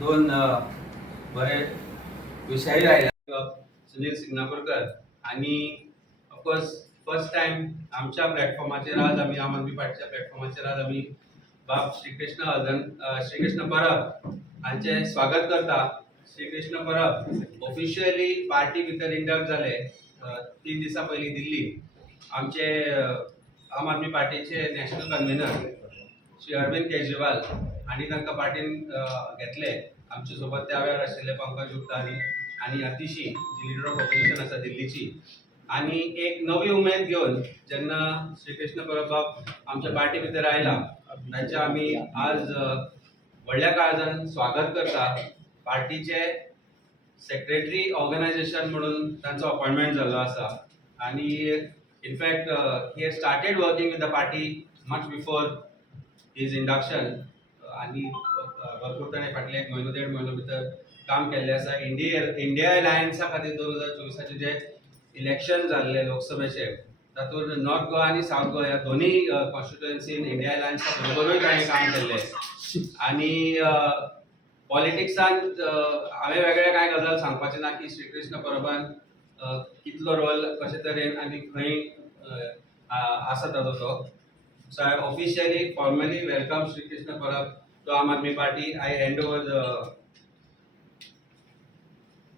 दोन बरे विषय राहिले. सुनील सिंगनापूरकर आणि ऑफकोर्स फर्स्ट टाइम आमच्या प्लॅटफॉर्माचेर आज आम्ही आम आदमी पार्टीच्या प्लॅटफॉर्माचेर आज आम्ही बाब श्रीकृष्ण परब हांचे स्वागत करता. श्रीकृष्ण परब ऑफिशियली पार्टी भितर इंडक्ट जाले 3 दिसा पयलीं दिल्ली. आमचे आम आदमी पार्टीचे नॅशनल कन्व्हेनर श्री अरविंद केजरीवाल आणि तांकां पार्टीन घेतले. आमचे सोबत त्या वेळार आशिल्ले पंकज गुप्ता आणि अतिशी जी लिडर ऑफ ऑपोजिशन आसा दिल्लीची. आणि एक नवी उमेद घेवन जेन्ना श्रीकृष्ण परब बाब आमच्या पार्टी भितर आयला तांचे आमी आज व्हडल्या काळजान स्वागत करता. पार्टीचे सेक्रेटरी ऑर्गनायझेशन म्हणून तांचो अपॉइंटमेंट जाल्लो आसा आणि in fact he has started working with the party much before his induction आणि भरपूर ताणें फाटले 1-1.5 म्हयनो भितर काम केल्लें आसा. इंडिया अलायन्सा खातीर 2024 जे इलेक्शन जाल्ले लोकसभेचे तातूंत नॉर्थ गोवा आणि साऊथ गोवा ह्या दोनूय कॉन्स्टिट्युएन्सीन इंडिया अलायन्सा बरोबरूय ताणें काम केल्लें. आणि पॉलिटिक्सांत हांवें वेगळे कांय गजाल सांगपाचें ना की श्रीकृष्ण परबान कितलो रोल कशे तरेन आनी खंय आसा ताजो तो. So I officially, formally welcome Shri Krishna Parab to Aam Aadmi Party. I hand over the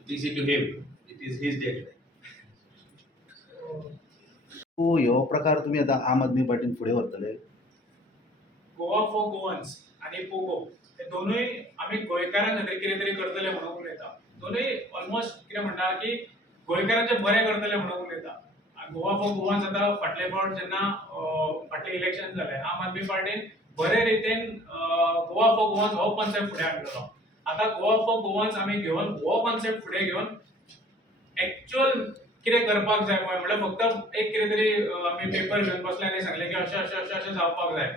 PC to him. It is his day today. तो ह्यो प्रकार तुम्ही आता आम आदमी पार्टीन फुडें व्हरतले? गोवा फॉर गोवन्स आणि पोगो हे दोनूय आम्ही गोंयकारां खातीर कितें तरी करतले म्हणून उलयता. दोनूय ऑलमोस्ट कितें म्हणटा की गोंयकारांचे बरें करतले म्हणून उलयता. गोवा फॉर गोवन्स आता फाटले फावट जेन्ना फाटले इलेक्शन जाले आम आदमी पार्टीन बरे रितीन गोवा फॉर गोवन्स हो कॉन्सेप्ट फुडें हाडलेलो. आता गोवा फॉर गोवन्स आमी घेवन हो कॉन्सेप्ट फुडें घेवन एक्चुअल कितें करपाक जाय पळय म्हणल्यार फक्त एक कितें तरी आमी पेपर घेवन बसले आनी सांगले की अशें जावपाक जाय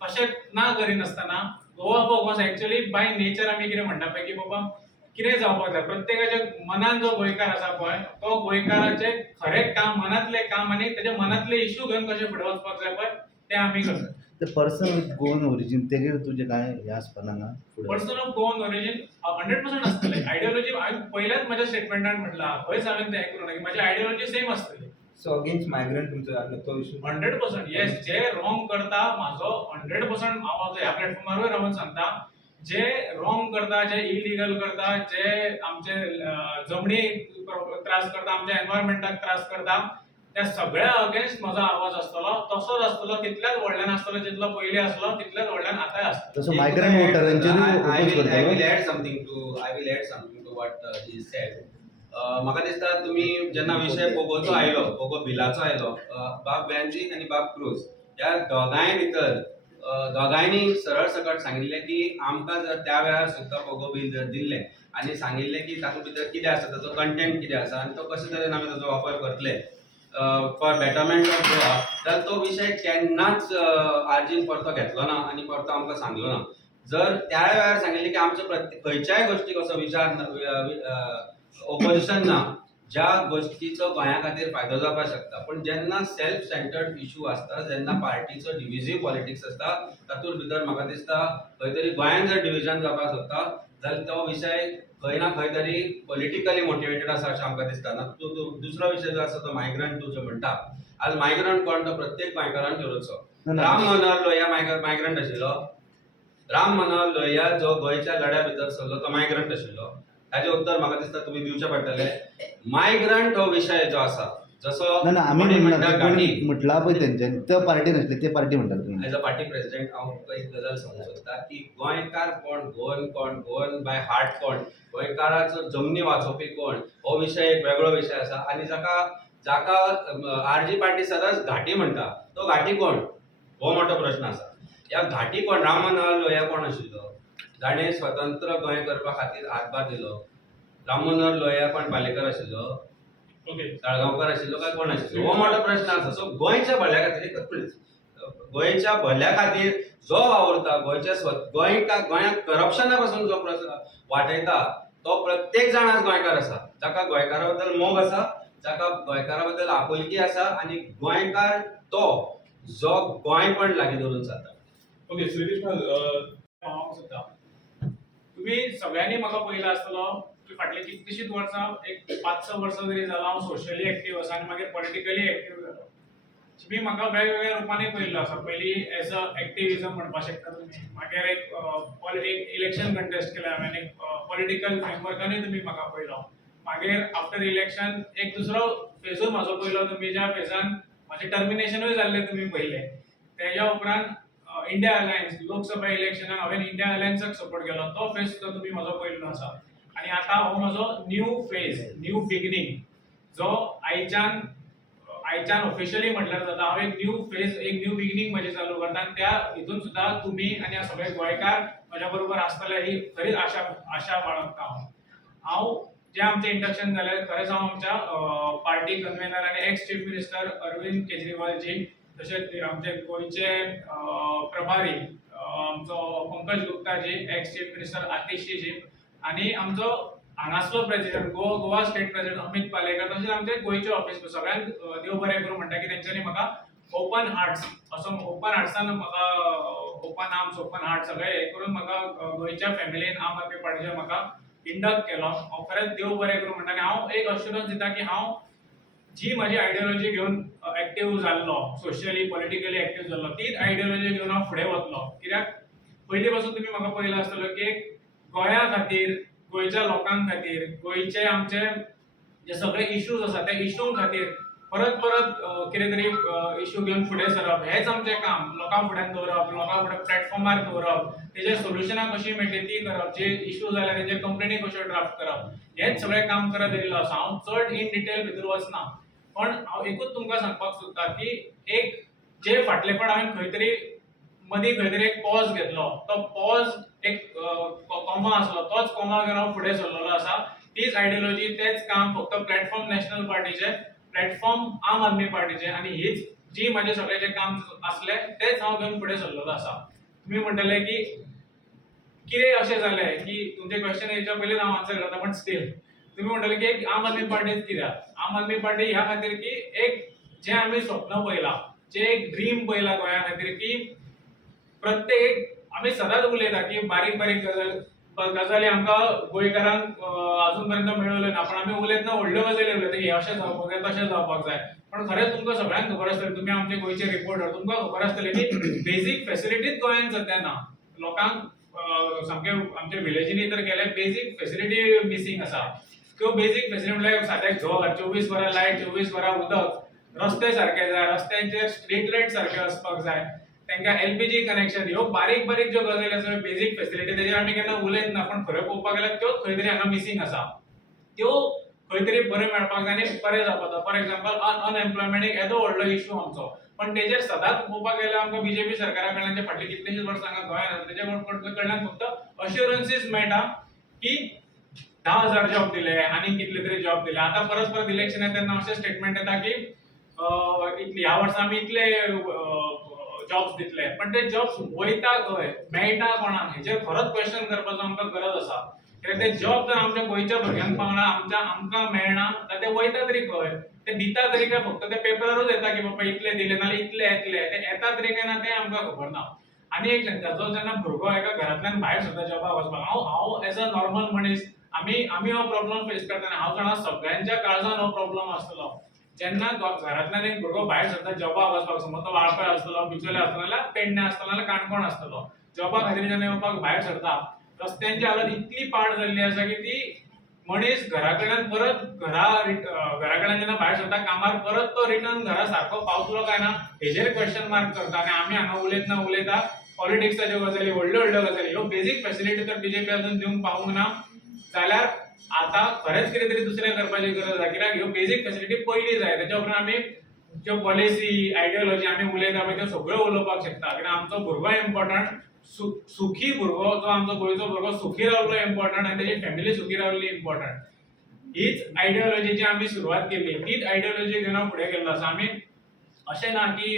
अशें ना करिनासतना Goa for Goans actually by nature आमी कितें म्हणटा पळय की बाबा कितें जावपाक जाय प्रत्येकाच्या मनान जो गोंयकार आसा पळय तो गोंयकाराचे खरें काम मनातले काम आनी तेजे मनातले इश्यू घेवन कशें फुडें वचपाक जाय पळय ते आमी करता. ते पर्सन विथ गोवन ओरिजीन तेजेर तुजे काय हे आसपाना हांगा फुडें? पर्सन ऑफ गोवन ओरिजीन 100% आसतले. आयडियोलॉजी हांवें पयल्याच म्हाज्या स्टेटमेंटान म्हटलां खंयच हांवें तें करूं ना की म्हाजी आयडियोलॉजी सेम आसतली. सो अगेन्स्ट मायग्रंट तुमचो तो इशू 100% येस. जे रॉंग करता म्हाजो 100% हांव ह्या प्लॅटफॉर्मारूय रावन सांगता जे रॉंग करता जे इलिगल करता जे आमचे जमनी त्रास करता आमच्या एनवायरमेंटाक त्रास करता त्या सगळ्या अगेन्स्ट म्हजो आवाज आसतलो. तसोच आसतलो तितल्याच व्हडल्यान आसतलो जितलो पयलीं आसलो तितल्याच व्हडल्यान आतांय आसतलो. तसो मायग्रंट वोटरांचेरूय I ओपोज will करतलो? add something to what he said. म्हाका दिसता तुम्ही जेन्ना विषय पोगोचो आयलो पोगो बिलाचो आयलो बाब बॅनर्जी आणि बाब क्रूज ह्या दोगांय भितर दोगांयनी सरळ सकट सांगिल्लें की आमकां जर त्या वेळार सुद्दां पोगो बिल जर दिल्लें आनी सांगिल्लें की तातूंत भितर कितें आसा ताचो कंटेंट कितें आसा आनी तो कशे तरेन आमी ताचो वापर करतले फॉर बेटरमेंट ऑफ गोवा जाल्यार तो विशय केन्नाच आर्जीन परतो घेतलो ना आनी परतो आमकां सांगलो ना. जर त्या वेळार सांगिल्लें की आमचो खंयच्याय गोष्टीक असो विचार ऑपोजिशन ना ज्या गोष्टीचो गोंया खातीर फायदो जावपाक शकता. पण जेन्ना सेल्फ सेंटर्ड इश्यू आसता जेन्ना पार्टीचो डिव्हिजीव पॉलिटिक्स आसता तातूंत भितर म्हाका दिसता खंय तरी गोंयान जर डिव्हिजन जावपाक सोदता जाल्यार तो विशय खंय ना खंय तरी पॉलिटिकली मोटिवेटेड आसा अशें आमकां दिसता. दुसरो विशय जो आसा तो मायग्रंट तूं जो म्हणटा आज मायग्रंट कोण तो प्रत्येक गोंयकारान ठरोवचो. राम मनोहर लोहिया मायग्रंट आशिल्लो. राम मनोहर लोहिया जो गोंयच्या लढ्या भितर सरलो तो मायग्रंट आशिल्लो. ताजें उत्तर म्हाका दिसता तुमी दिवचें पडटलें. मायग्रंट हो विशय जो आसा जसो ना आमी म्हणटा घाटी म्हटला पळय तेंच्यांनी त्या पार्टीन आसले ते पार्टी म्हणटात तुमी. एज अ पार्टी प्रेसिडेंट हांव तुका एक गजाल सांगूंक सोदता की गोंयकार कोण गोवन बाय हार्ट कोण गोंयकाराचो जमनी वाचोवपी कोण हो विशय एक वेगळो विशय आसा. आनी जाका आरजी पार्टी सदांच घाटी म्हणटा तो घाटी कोण हो मोठो प्रश्न आसा. ह्या घाटी कोण राम मनोहर लोहिया कोण आशिल्लो जाणें स्वतंत्र गोंय करपा खातीर हातभार दिलो. राम मनोहर लोहिया कोण पालेकर आशिल्लो साळगांवकर आशिल्लो काय कोण आशिल्लो हो मोठो प्रश्न आसा. सो गोंयच्या भल्या खातीर गोंयच्या भल्या खातीर जो वावुरता गोंयाक करप्शना पासून जो वाटयता तो प्रत्येक जाण आज गोंयकार आसा जाका गोंयकारा बद्दल मोग आसा जाका गोंयकारा बद्दल आपुलकी आसा आनी गोंयकार तो जो गोंयपण लागीं धरून जाता. ओके श्रीकृष्ण हांव सुद्दां तुम्ही सगळ्यांनी म्हाका पळयला आसतलो की फाटली कितलीशींच वर्सां एक 5-6 वर्सां जरी जाला हांव सोशली एक्टिव्ह आसा आनी मागीर पॉलिटिकली एक्टिव्ह जालो. तुम्ही म्हाका वेगवेगळ्या रूपांनी पळयल्लो आसा. पयली एज अ एक्टिव्हिजम म्हणपाक शकता तुमी. मागीर एक इलेक्शन कंटेस्ट केलें हांवें, एक पॉलिटिकल फ्रेमवर्कांनी तुमी म्हाका पळयलो. मागीर आफ्टर इलेक्शन एक दुसरो फेजूय म्हाजो पयलो तुमी, ज्या फेजान म्हाजें टर्मिनेशनूय जाल्लें तुमी पयलें. तेज्या उपरांत इंडिया अलायन्स लोकसभा इलेक्शनाक हांवें इंडिया अलायन्साक सपोर्ट केलो, तो फेज सुद्दां तुमी म्हाजो पयल्लो आसा. आनी आतां हो म्हजो न्यू फेज, न्यू बिगिनींग, जो आयच्यान ऑफिशियली म्हटल्यार जाता. हांव एक न्यू फेज, एक न्यू बिगिनींग म्हजी चालू करता आनी त्या हितून सुद्दां तुमी आनी हे सगळे गोंयकार म्हज्या बरोबर आसतले ही खरीच आशा बाळगता हांव. जे आमचें इंडक्शन जालें खरेंच हांव आमच्या पार्टी कन्व्हेनर आनी ex chief minister Arvind Kejriwal ji, तशेंच आमचे गोंयचे प्रभारी आमचो Pankaj Gupta ji, ex chief minister Atishi ji, आनी आमचो हांगासलो president Goa state president Amit Palekar, तशेंच आमचे गोंयचे ऑफिस सगळ्यांक देव बरें करूं म्हणटा की तेंच्यांनी म्हाका ओपन हार्ट्स असो ओपन हार्ट्सान म्हाका ओपन आर्म्स ओपन हार्ट सगळे हे करून म्हाका गोंयच्या फॅमिलीन आम आदमी पार्टीचे म्हाका इंडक्ट केलो. हांव खरेंच देव बरें करूं म्हणटा. आनी हांव एक अश्युरन्स दिता की हांव जी म्हजी आयडियोलॉजी घेवन एक्टिव्ह जाल्लो, सोशली पॉलिटिकली एक्टिव्ह जाल्लो, तीच आयडियोलॉजी घेवन हांव फुडें वतलो. कित्याक पयलीं पासून तुमी म्हाका पळयला आसतलो की गोंया खातीर, गोंयच्या लोकांक खातीर, गोंयचे आमचे जे सगळे इश्यूज आसा त्या इश्यूं खातीर परत कितें तरी इश्यू घेवन फुडें सरप, हेच आमचें काम. लोकां फुड्यान दवरप, लोकां फुडें प्लॅटफॉर्मार दवरप, तेजे सोल्युशनां कशीं मेळटली ती करप, जे इश्यू जाल्यार तेजे कंप्लेनी कश्यो ड्राफ्ट करप, हेच सगळें काम करत येयल्लो आसा. हांव चड इन डिटेल भितर वचना, पण हांव एकूच तुमकां सांगपाक सोदता की एक जे फाटलेपण हांवें खंय तरी मदीं खंय तरी एक पॉज घेतलो, तो पॉज एक कॉमा आसलो, तोच कॉमा घेवन हांव फुडें सरलेलो आसा. तीच आयडियोलॉजी, तेच काम, फक्त प्लॅटफॉर्म नॅशनल पार्टीचे, प्लॅटफॉर्म आम आदमी पार्टीचे, आनी हीच जी म्हाजे सगळे जे काम आसले तेच हांव घेवन फुडें सरलेलो आसा. तुमी म्हणटले की कितें अशें जालें की तुमचे क्वेश्चन हेच्या पयलीं हांव आन्सर करता, पण स्टील तुमी म्हणटले की एक आम आदमी पार्टीच कित्याक? आम आदमी पार्टी ह्या खातीर की एक जे आमी स्वप्न पळयलां, जे एक ड्रीम पळयला गोंया खातीर, की प्रत्येक आमी सदांच उलयता की बारीक गजाली आमकां गोंयकारांक अजून पर्यंत मेळल्यो ना, पण आमी उलयतना व्हडल्यो गजाली उलयता की अशें जावपाक जाय, तशें जावपाक जाय. पण खरेंच तुमकां सगळ्यांक खबर आसतलें, तुमी आमचे गोंयचे रिपोर्टर, तुमकां खबर आसतलें की बेजीक फॅसिलिटीज गोंयांत सद्या ना. लोकांक सामके आमच्या विलेजींनी तर गेले बेजीक फॅसिलिटी मिसींग आसा. त्यो बेजीक फॅसिलिटी म्हळ्यार सादें घर, 24 वरां लायट, 24 वरां उदक, रस्ते सारके जाय, रस्त्यांचेर स्ट्रीट लायट सारके असपाक जाय, तांकां एलपीजी कनेक्शन, ह्यो बारीक ज्यो गजाली आसा बेजीक फॅसिलिटी, तेजेर आमी केन्ना उलयत ना, पण खरें पळोवपाक गेल्यार त्योच खंय तरी हांगा मिसींग आसा. त्यो खंय तरी बरें मेळपाक जाय आनी बरें जावपाक जाय. फॉर एग्जांपल अनएम्प्लॉयमेंट एक येदो व्हडलो इश्यू आमचो, पण तेजेर सदांच पळोवपाक गेल्यार आमकां बीजेपी सरकारा कडल्यान जे फाटली कितलींशींच वर्सां हांगा गोंयांत तेजे कडल्यान फक्त अश्युरन्सीस मेळटा की 10,000 जॉब दिले आनी कितले तरी जॉब दिले. आतां परत इलेक्शन येता तेन्ना अशें स्टेटमेंट येता की ह्या वर्सा आमी इतले जॉब्स दितले, पण ते जॉब्स वयता खंय, मेळटा कोणाक, हेचेर खरोच क्वेश्चन करपाचो आमकां गरज आसा. कित्याक ते जॉब जर आमच्या गोंयच्या भुरग्यांक पावना, आमकां मेळना, जाल्यार ते वयता तरी खंय, ते दिता तरी काय, फक्त ते पेपरारूच येता की बाबा इतले दिले नाल्यार इतले येतले, ते येता तरी काय ना तें आमकां खबर ना. आनी एक सांगता, जो जेन्ना भुरगो एका घरांतल्यान भायर सरता जॉबाक वचपाक, हांव एज अ नॉर्मल मनीस, आमी हो प्रॉब्लेम फेस करता, हांव जाणा सगळ्यांच्या काळजान हो प्रॉब्लेम आसतलो. जेन्ना घरांतल्यान एक भुरगो भायर सरता जॉबाक वचपाक, समज तो वाळपय आसतलो, बिचोले आसतलो, नाल्यार पेडणे आसतलो, नाल्यार काणकोण आसतलो, जॉबा खातीर जेन्ना येवपाक भायर सरता, रस्त्यांची हालत इतली पाड जाल्ली आसा की ती मनीस घरा कडल्यान जेन्ना भायर सरता कामार, परत तो रिटर्न घरा सारको पावतलो काय ना हेजेर क्वेश्चन मार्क करता. आनी आमी हांगा उलयता पॉलिटिक्साच्यो गजाली, व्हडल्यो गजाली, ह्यो बेजीक फॅसिलिटी तर बीजेपी अजून दिवंक पावूंक ना. जाल्यार आतां खरेंच कितें तरी दुसरें करपाची गरज आसा, कित्याक ह्यो बेजीक फॅसिलिटी पयली जाय. तेच्या उपरांत आमी ज्यो पॉलिसी आयडियोलॉजी आमी उलयता पळय त्यो सगळ्यो उलोवपाक शकता. कित्याक आमचो भुरगो इम्पॉर्टंट, सुखी भुरगो, जो आमचो गोंयचो भुरगो सुखी रावलो इम्पॉर्टंट, आनी तेजी फॅमिली सुखी रावली इम्पॉर्टंट. हीच आयडियोलॉजीची आमी सुरवात केली, तीच आयडियोलॉजी घेवन हांव फुडें गेल्लो आसा. आमी अशें ना की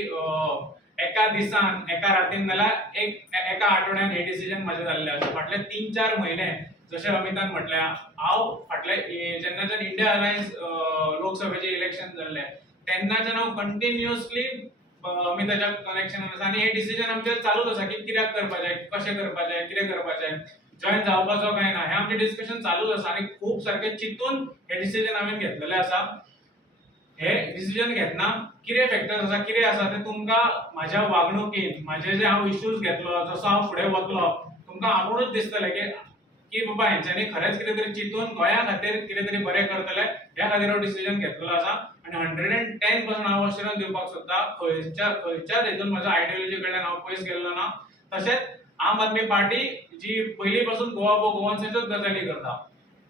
एका दिसान, एका रातीन, नाल्यार एका आठवड्यान हे डिसिजन म्हाजें जाल्लें आसा. फाटले 3-4 म्हयने, जशें अमितान म्हटलें, हांव फाटले जेन्नाच्यान इंडिया अलायन्स लोकसभेचें इलेक्शन जाल्लें तेन्नाच्यान हांव कंटिन्युअसली अमिताच्या कनेक्शनान आसा, आनी हे डिसिजन आमचेर चालूच आसा की कित्याक करपाचें, कशें करपाचें, कितें करपाचें. जॉईन जावपाचो काय ना हे आमचे डिस्कशन चालूच आसा आणि खूप सारखे चिंतून हे डिसिजन हांवें घेतलेले आसा. हे डिसिजन घेतना कितें फॅक्टर्स आसा कितें आसा ते तुमकां म्हाज्या वागणुकीन म्हाजे जे हांव इश्यूज घेतलो जसो हांव फुडें वतलो तुमकां आपुणूच दिसतलें की बाबा हेंच्यांनी खरेंच कितें तरी चिंतून गोंया खातीर कितें तरी बरें करतले ह्या खातीर हांव डिसिजन घेतलेलो आसा आनी 110% हांव अश्युरन्स दिवपाक सोदतां खंयच्याच हेतून म्हज्या आयडियोलॉजी कडल्यान हांव पयस गेल्लो ना. तशेंच आम आदमी पार्टी जी पयलीं पासून गोवा फॉर गोवन्साच्योच गजाली करता.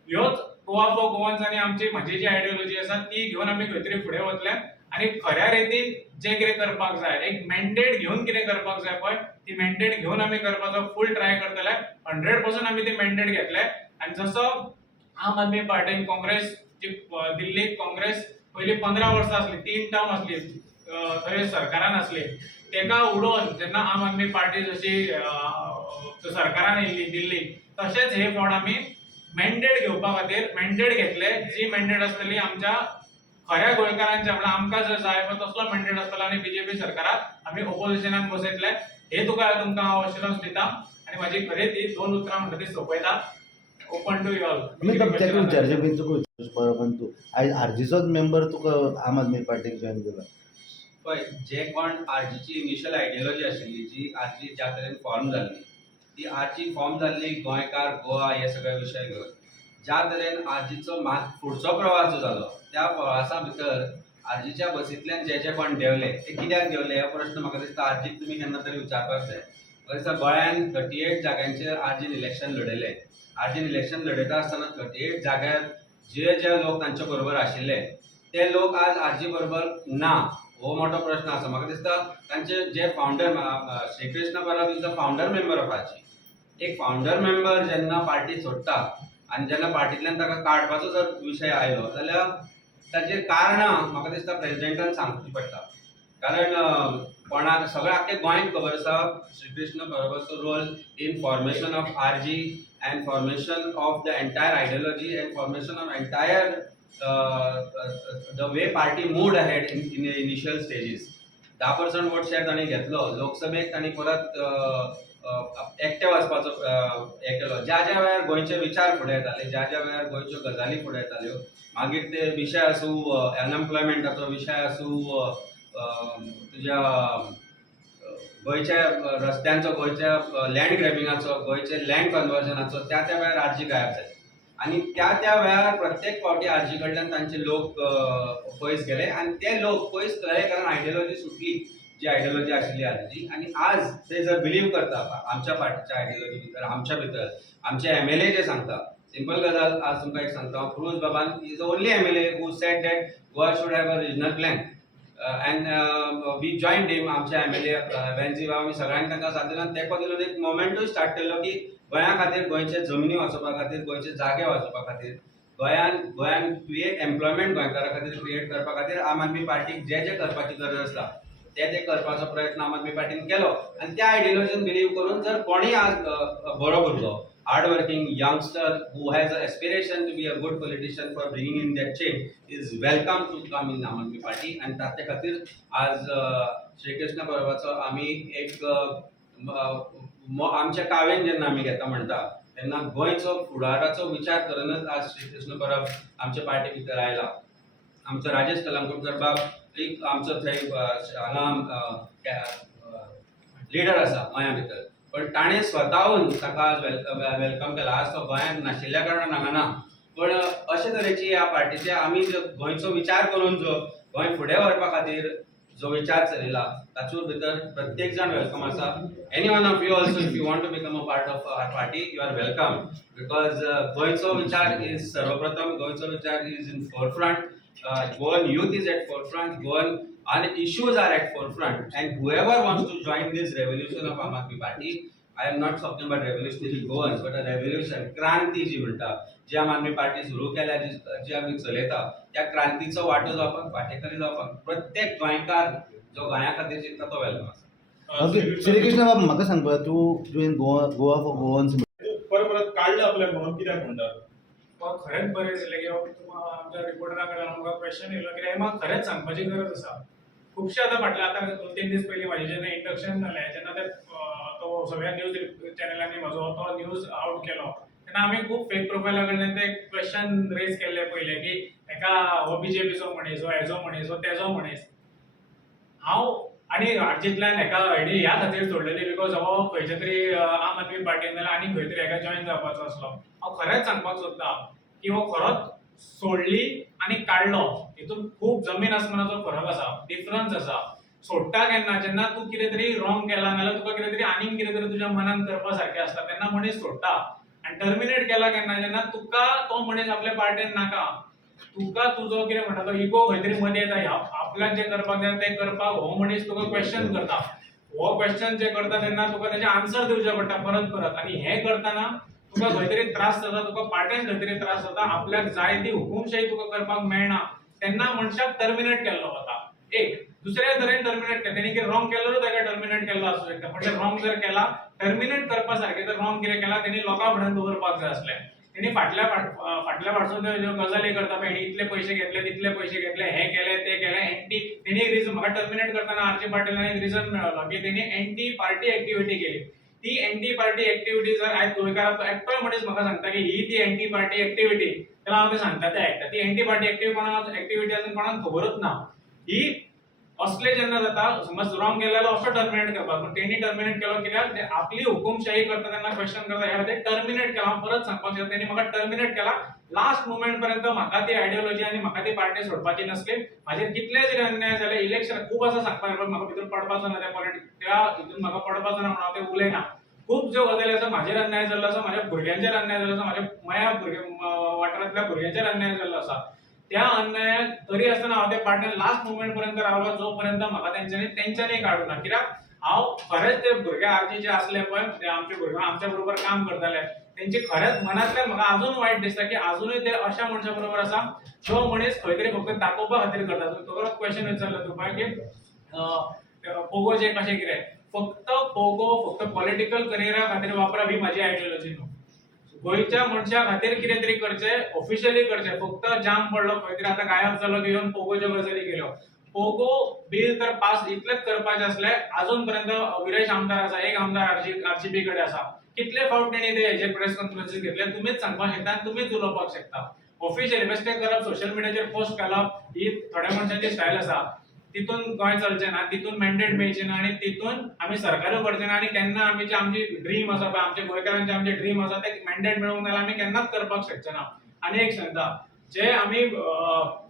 ह्योच गोवा फॉर गोवन्स आनी म्हाजी जी आयडियोलॉजी आसा ती घेवन आमी खंय तरी फुडें वतले आनी खऱ्या रितीन जें कितें करपाक जाय एक मॅन्डेट घेवन कितें करपाक जाय पळय ती मॅन्डेट घेवन आमी करपाचो फूल ट्राय करतले. 100% आमी ती मॅन्डेट घेतले आनी जसो आम आदमी पार्टीन काँग्रेस जी दिल्लीक काँग्रेस पयलीं 15 वर्सां आसली 3 टर्म आसली थंय सरकारान आसली तेका उडोवन जेन्ना आम आदमी पार्टी जशी सरकारान येयली दिल्लीक तशेंच हे फावट आमी मॅन्डेट घेवपा खातीर मॅन्डेट घेतले जी मॅन्डेट आसतली आमच्या खऱ्या गोंयकारांच्या म्हळ्यार आमकां जर जाय पळय तसलो मॅन्डेट आसतलो आनी बीजेपी सरकाराक आमी ऑपोजिशनान बसयतले हे तुमकां हांव अश्युरन्स दिता आनी म्हाजी खरी ती 2 उतरां म्हणटा ती सोंपयता. Open to you all. मी तेका विचारचे बीन तुका विचारचें पण तूं आयज आरजीचोच मेंबर तुका आम आदमी पार्टीक जॉईन केला. पळय जे कोण आरजीची इनिशियल आयडियोलॉजी आशिल्ली जी आरजी ज्या तरेन फॉर्म जाल्ली ती आरजी फॉर्म जाल्ली गोंयकार गोवा हे सगळे विशय घेवन ज्या तरेन आरजीचो फुडचो प्रवास जो जालो त्या प्रवासा भितर आरजीच्या बसींतल्यान जे जे कोण देंवले ते कित्याक देंवले हो प्रश्न म्हाका दिसता आरजीक तुमी केन्ना तरी विचारपाक जाय. म्हाका दिसता गोंयान 38 जाग्यांचेर आरजीन इलेक्शन लडयलें. आरजीन इलेक्शन लडयता आसतना 38 जाग्यार जे जे लोक तांचे बरोबर आशिल्ले ते लोक आज आरजी बरोबर ना हो मोठो प्रश्न आसा. म्हाका दिसता तांचे जे founder Shrikrishna Parab is the founder member of RG. एक फावंडर मेंबर जेन्ना पार्टी सोडटा आनी जेन्ना पार्टींतल्यान ताका काडपाचो जर विशय आयलो जाल्यार ताचेर कारणां म्हाका दिसता प्रेजिडेंटान सांगची पडटा. कारण कोणाक सगळ्या आख्ख्या गोंयांक खबर आसा श्रीकृष्ण परबाचो role in formation of RG and formation of the entire ideology and formation of entire the way party moved ahead in the initial stages. 10% vote share ताणी घेतलो लोकसभेक ताणी परत एकटे वचपाचो हे केलो. ज्या ज्या वेळार गोंयचे विचार फुडें येताले ज्या ज्या वेळार गोंयच्यो गजाली फुडें येताल्यो मागीर ते विशय आसूं अनएम्प्लॉयमेंटाचो विशय आसूं तुज्या गोंयच्या रस्त्यांचो गोंयच्या लँड ग्रॅबिंगाचो गोंयचे लँड कन्वर्जनाचो त्या त्या वेळार आरजी गायब जाली आनी त्या वेळार प्रत्येक फावटी आरजी कडल्यान तांचे लोक पयस गेले आनी ते लोक पयस गेले कारण आयडियोलॉजी सुटली जी आयडियोलॉजी आशिल्ली आरजी. आनी आज ते जर बिलीव करता आमच्या पार्टीच्या आयडियोलॉजी भितर आमच्या भितर आमचे एमएलए जे सांगता सिंपल गजाल आज तुमकां एक सांगता फिरोज बाबान is the only MLA who said that Goa should have a regional plan and we joined him. आमचे एमएलए वेन्झी बाबा आमी सगळ्यांनी तांकां साथ दिलो आनी तेको दिलो एक मोमेंटूय स्टार्ट केल्लो की गोंया खातीर गोंयचे जमनी वाचोवपा खातीर गोंयचे जागे वाचोवपा खातीर गोंयान क्रिएट एम्प्लॉयमेंट गोंयकारा खातीर क्रिएट करपा खातीर आम आदमी पार्टीक जे जे करपाची गरज आसता ते करपाचो प्रयत्न आम आदमी पार्टीन केलो आनी त्या आयडियोलॉजीन बिलीव करून जर कोणीय आज बरो भुरगो hard working youngster who has a aspiration to be a good politician for bringing in that change is welcome to come in Aam Aadmi party. आनी ताचे खातीर आज श्रीकृष्ण परबाचो आमी एक आमच्या कावेन जेन्ना आमी घेता म्हणटा तेन्ना गोंयचो फुडाराचो विचार करूनच आज श्रीकृष्ण परब आमच्या पार्टी भितर आयला. आमचो राजेश कलंगूटकर बाब एक आमचो थंय हांगा लिडर आसा गोंया भितर पण ताणें स्वताहून ताका आज वेलकम केला. आज तो गोंयांत नाशिल्ल्या कारणान हांगा ना पण अशे तरेची ह्या पार्टीचे आमी गोंयचो विचार करून जो गोंय फुडें व्हरपा खातीर जो विचार चलयला तातूंत भितर प्रत्येक जाण वेलकम आसा. Anyone of you also if you want to become a part of our party you are welcome because गोंयचो विचार इज सर्वप्रथम गोंयचो विचार is in forefront. Goan youth is at forefront. Goan and issues are at forefront. And whoever wants to join this revolution of Aam Aadmi Party, I am not talking about revolutionary Goans, but a revolution, क्रांती जी म्हणटा जी आम Aadmi party सुरू केल्या जी आमी चलयता त्या क्रांतीचो वांटो जावपाक वांटेकरी जावपाक प्रत्येक गोंयकार जो गोंया खातीर चिंतता तो वेलकम आसा. ओके श्रीकृष्ण बाब म्हाका सांग पळय तूं तुवें गोवा फॉर गोवन्स परत काढलं आपल्याक म्हणून कित्याक म्हणटा खरेंच बरें जालें की आमच्या रिपोर्टरा कडल्यान आमकां क्वेश्चन येयलो कित्याक म्हाका खरेंच सांगपाची गरज आसा. खुबशे आतां फाटले आतां 2-3 दीस पयलीं म्हाजें जेन्ना इंडक्शन जालें जेन्ना ते तो सगळ्या न्यूज चॅनलांनी म्हजो तो न्यूज आउट केलो तेन्ना आमी खूब फेक प्रोफायला कडल्यान ते क्वेश्चन रेज केल्ले पयले की एका हो बीजेपीचो मनीस हो हेजो मनीस हो तेजो मनीस हांव आनी हारजीतल्यान हेका हेणी ह्या खातीर सोडलेली बिकॉज हो खंयच्या तरी आम आदमी पार्टीन नाल्यार आनी खंय तरी हेका जॉईन जावपाचो आसलो हांव खरेंच सांगपाक सोदतां की हो खरोच सोडली आनी काडलो हितून खूब जमीन आसमानाचो फरक आसा डिफरन्स आसा सोडटा केन्ना जेन्ना तूं कितें तरी रॉंग केला नाल्यार तुका कितें तरी आनीक कितें तरी तुज्या मनान करपा सारकें आसता तेन्ना मनीस सोडटा आनी टर्मिनेट केला केन्ना जेन्ना तुका तो मनीस आपल्या पार्टीन नाका तुका तुजो कितें म्हणटा तो इगो खंय तरी मदीं येता आपल्याक जें करपाक जाय तें करपाक हो मनीस तुका क्वेश्चन करता हो क्वेश्चन जे करता तेन्ना तुका तेजे आन्सर दिवचे पडटा परत परत आनी हें करतना तुका खंय तरी त्रास जाता तुका पार्ट्यान खंय तरी त्रास जाता आपल्याक जाय ती हुकूमशाही तुका करपाक मेळना तेन्ना मनशाक टर्मिनेट केल्लो वता एक दुसऱ्या तरेन टर्मिनेट केला तेणी कितें रॉंग केल्यारूच ताका टर्मिनेट केल्लो आसूं शकता पण ते रॉंग जर केला टर्मिनेट करपा सारकें तर रॉंग कितें केला तेणी लोकां फुड्यान दवरपाक जाय आसलें तेणी फाटल्या फाटसून ज्यो गजाली करता पळय हेणी इतले पयशे घेतले तितले पयशे घेतले हे केले ते केले एंटी तेणी रिजन म्हाका टर्मिनेट करतना आरजी पाटीलान एक रिजन मेळलो की तेणी एंटी पार्टी एक्टिविटी केली ती एंटी पार्टी एक्टिविटी जर आयज गोंयकारांचो एकटोय मनीस म्हाका सांगता की ही ती एंटी पार्टी एक्टिविटी जाल्यार हांव तें सांगता तें आयकता ती एंटी पार्टी एक्टिविटी आजून कोणाक खबरूच ना ही असले जेन्ना जाता समज रॉंग केलेलो असो टर्मिनेट करपाक पण तेणी टर्मिनेट केलो कित्याक ते आपली हुकूमशाही करता तेन्ना क्वेश्चन करता ह्या खातीर टर्मिनेट केला हांव परत सांगपाक सोदता तेणी म्हाका टर्मिनेट केला लास्ट मोमेंट पर्यंत म्हाका ती आयडियोलॉजी आनी म्हाका ती पार्टी सोडपाची नासली म्हाजेर कितले जरी अन्याय जाले इलेक्शन खूब आसा सांगपाक म्हाका भितर पडपाचो ना त्या पॉलिटिक्स त्या हितून म्हाका पडपाचो ना म्हणून हांव तें उलयना खूब ज्यो गजाली आसा म्हाजेर अन्याय जाल्लो आसा म्हाज्या भुरग्यांचेर अन्याय जाल्लो आसा म्हाज्या माया वाठारांतल्या भुरग्यांचेर अन्याय जाल्लो आसा त्या अन्यायात तरी आसतना हांव त्या पार्टीन लास्ट मोमेंट पर्यंत रावलो जो पर्यंत म्हाका तेंच्यांनी काडूं ना कित्याक हांव खरेंच ते भुरगे आरजी जे आसले पळय ते आमचे भुरगे आमच्या बरोबर काम करताले तेंचे खरेंच मनांतल्यान म्हाका अजून वायट दिसता की अजूनय ते अशा मनशा बरोबर आसा जो मनीस खंय तरी फक्त दाखोवपा खातीर करता तुका क्वेश्चन विचारलो तुका की पोगोचे कशें कितें फक्त पोगो फक्त पॉलिटिकल करियरा खातीर वापरप ही म्हाजी आयडियोलॉजी न्हू गोंयच्या मनशा खातीर कितें तरी करचें ऑफिशियली करचें फक्त जाम पडलो खंय तरी आतां गायब जालो की येवन पोगोच्यो गजाली केल्यो पोगो बिल तर पास इतलेच करपाचें असलें अजून पर्यंत विरेश आमदार आसा एक आमदार आरसीबी कडेन आसा कितले फावट तेणी ते हेजे प्रेस कॉन्फरन्सीस घेतले तुमीच सांगपाक शकता आनी तुमीच उलोवपाक शकता ऑफिशियली बेश्टें करप सोशल मिडियाचेर पोस्ट घालप ही थोड्या मनशांची स्टायल आसा तितून गोंय चलचें ना तितून मॅन्डेट मेळचें ना आनी तितून आमी सरकारूय करचें ना आनी केन्ना आमची ड्रीम आसा पळय आमच्या गोंयकारांचे आमचे ड्रीम आसा ते मॅन्डेट मेळोंक नाल्यार आमी केन्नाच करपाक शकचे ना आनी एक सांगता जे आमी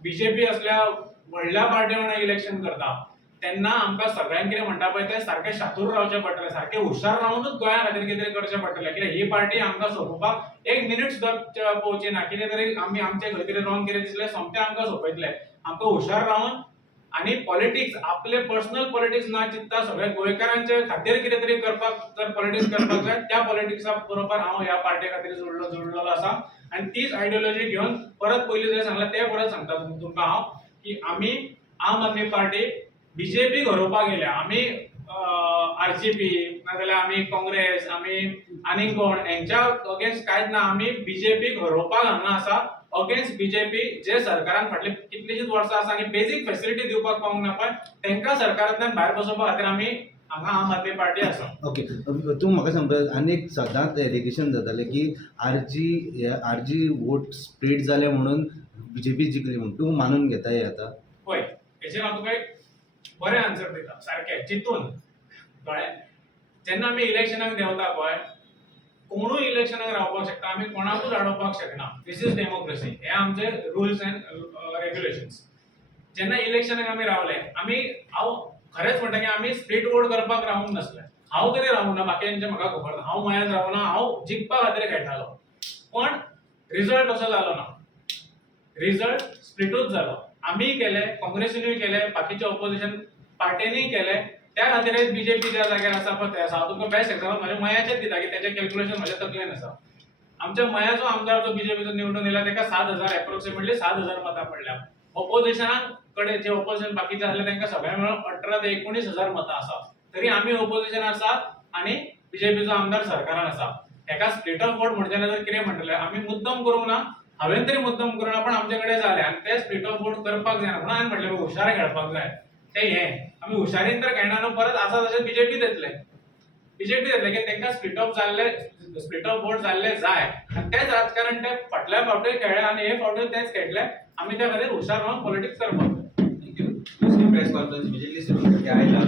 बीजेपी असल्या व्हडल्या पार्टी वांगडा इलेक्शन करता तेन्ना आमकां सगळ्यांक कितें म्हणटा पळय तें सारकें शातूर रावचें पडटलें सारकें हुशार रावनूच गोंया खातीर कितें तरी करचें पडटलें कित्याक ही पार्टी आमकां सोंपोवपाक एक मिनीट सुद्दां पोवची ना कितें तरी आमी आमचें खंय तरी रॉंग कितें दिसलें सोमतें आमकां सोंपयतले आमकां हुशार रावन आनी पॉलिटिक्स आपले पर्सनल पॉलिटिक्स ना चिंतता सगळ्या गोंयकारांचे खातीर कितें तरी करपाक जर पॉलिटिक्स करपाक जाय त्या पॉलिटिक्सा बरोबर हांव ह्या पार्टी खातीर जोडलेलो आसा आनी तीच आयडियोलॉजी घेवन परत पयलीं जर सांगलां तें परत सांगता तुमकां हांव की आमी आम आदमी पार्टी बीजेपी घडोवपाक गेल्या आमी आरसीपी नाजाल्यार आमी काँग्रेस आमी आनीक कोण हेंच्या अगेन्स्ट कांयच ना आमी बीजेपी घडोवपाक हांगा आसा अगेन्स्ट बीजेपी जे सरकारान फाटली कितलीशींच वर्सां आसा आनी बेजीक फॅसिलिटी दिवपाक पावूंक ना पळय तेंकां सरकारांतल्यान भायर बसोवपा खातीर आमी हांगा आम आदमी पार्टी आसा ओके तूं म्हाका सांग पळय आनी एक सदांच एलिगेशन जातालें की आरजी वोट स्प्लीट जाले म्हणून बीजेपी जिखली म्हणून तूं मानून घेता हें आतां पळय हेचेर हांव तुका एक बरें आन्सर दिता सारकें चिंतून कळ्ळें जेन्ना आमी इलेक्शनाक देंवता पळय कोणूय इलेक्शनाक रावपाक शकता आमी कोणाकूच आडोवपाक शकना दिस इज डेमोक्रेसी हे आमचे रुल्स एंड रेग्युलेशन्स जेन्ना इलेक्शनाक आमी रावले आमी हांव खरेंच म्हणटा की आमी स्प्लीट वोट करपाक रावूंक नासले हांव तरी रावूंक ना बाकीयांचे म्हाका खबर ना हांव मयान रावूं ना हांव जिखपा खातीर खेळटालो पण रिजल्ट असो जालो ना रिजल्ट स्प्लिटूच जालो आमी केले काँग्रेसीनूय केले बाकीच्या ऑपोजिशन पार्टींनीय केले त्या खातीर बीजेपी ज्या जाग्यार आसा पळय ते आसा हांव तुमकां बेस्ट एक्झाम्पल म्हाज्या मयाचेच दिता की तेजें कॅल्क्युलेशन म्हाज्या तकलेन आसा आमच्या मयाचो आमदार जो बीजेपीचो निवडून येयला तेका 7,000 एप्रोक्सिमेटली 7,000 मतां पडल्या ऑपोजिशनाक कडेन जे ऑपोजिशन बाकीचे आसले तांकां सगळ्या मेळून 18 ते 19,000 मतां आसा तरी आमी ऑपोजिशन आसा आनी बीजेपीचो आमदार सरकारान आसा हेका स्प्लिट ऑफ वोट म्हणचे ना तर कितें म्हणटले आमी मुद्दम करूंक ना हांवें तरी मुद्दम करूं ना पण आमचे कडेन जालें आनी ते स्प्लिट ऑफ वोट करपाक जायना म्हणून हांवें म्हटलें हुशार खेळपाक जाय ते हें आमी हुशारीन तर खेळना न्हू परत आसा तशें बीजेपीत येतले बीजेपी जातले की तांकां स्प्लिट ऑफ वोट जाल्ले जाय आनी तेच राजकारण ते फाटल्या फावटी खेळ्ळे आनी हे फावटी तेच खेळटले आमी त्या खातीर हुशार रावन पॉलिटिक्स करपाक थँक्यू दुसरी प्रेस कॉन्फरन्स इमिजिएटली सुरू करते आयला